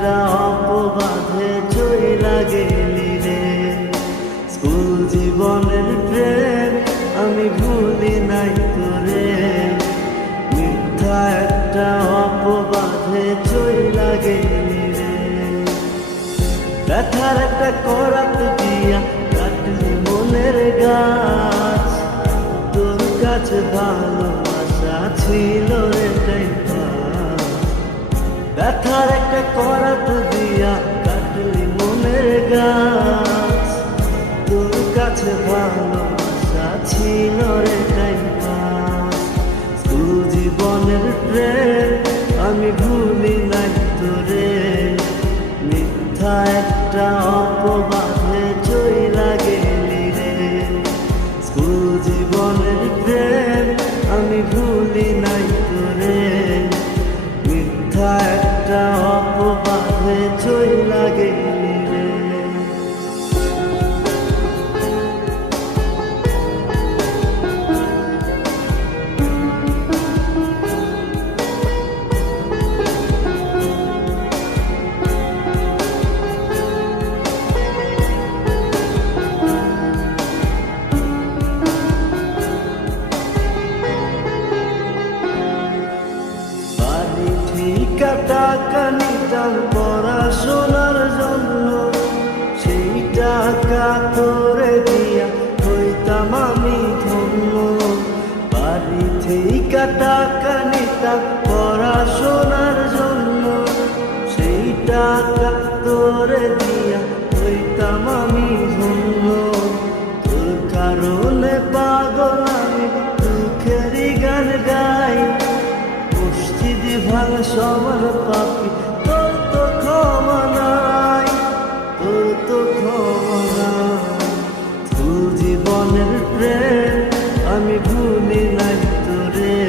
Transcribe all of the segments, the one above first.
একটা অপবাদে চইলা গেলি রে। স্কুল জীবনের প্রেম আমি ভুলি নাই তোরে, মিথ্যা একটা অপবাদে চইলা গেলি রে। ব্যথার একটা করাত দিয়া কাটলি মনের গাছ, তোর কাছে ভালোবাসা ছিল এটাই পাস। ব্যথার একটা করাত দিয়া কাটলি মনের গাছ, তোর কাছে ভালোবাসা ছিল এটাই পাস। স্কুল জীবনের প্রেম আমি ভুলি নাই তোরে, মিথ্যা একটা অপবাদে চইলা গেলি রে। স্কুল জীবনের প্রেম আমি ভুলি নাই তোরে, মিথ্যা একটা অপবাদে চইলা গেলি রে। টাকা নিতাম পড়াশোনার জন্য, সেই টাকা তোরে দিয়া হইতাম আমি ধন্য। বাড়ি থেকে টাকা নিতাম পড়াশোনার জন্য, সেই টাকা তোরে দিয়া হইতাম আমি ধন্য। তোর কারণে পাগল আমি দুঃখেরই গান গাই, মসজিদে ভাঙা সবার পাপি তোর তো ক্ষমা নাই, তোর তো ক্ষমা নাই। স্কুল জীবনের প্রেম আমি ভুলি নাই তোরে,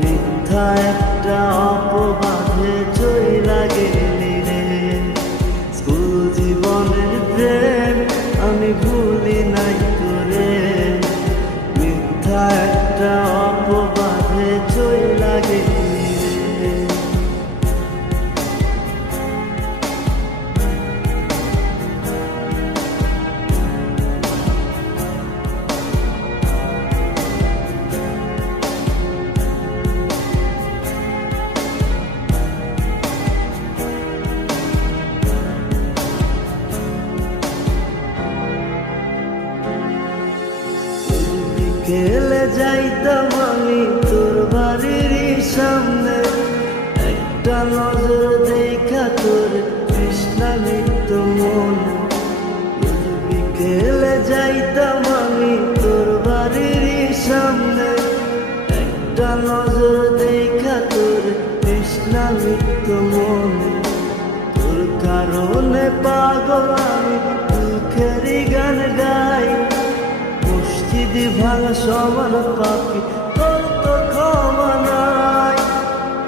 মিথ্যা একটা অপবাদে চইলা গেলি রে। স্কুল জীবনের প্রেম আমি ভুলি নাই তোরে, মিথ্যা একটা অপবাদে চইলা গেলি রে। খেলে যাইতাম আমি তোর বাড়ির সামনে, একটা নজর দেখা তোর তৃষ্ণা মিটত মনে। বিকেলে যাইতাম আমি তোর বাড়ির সামনে, একটা নজর দেখা তোর তৃষ্ণা মিটত মনে। তোর কারণে পাগল আমি দুঃখেরই গান গাই, মসজিদে ভাঙা সবার পাপি তোর তো ক্ষমা নাই,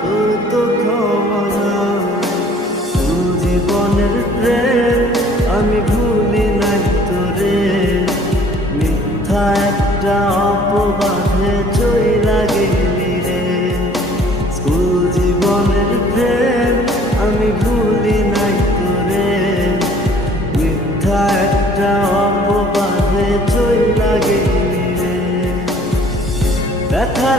তোর তো ক্ষমা নাই। স্কুল জীবনের প্রেম আমি ভুলি নাই তোরে, মিথ্যা একটা অপবাদে চইলা গেলি রে। স্কুল জীবনের প্রেম আমি ভুলি নাই তোরে, মিথ্যা একটা অপবাদে চইলা গেলি রে। ব্যথা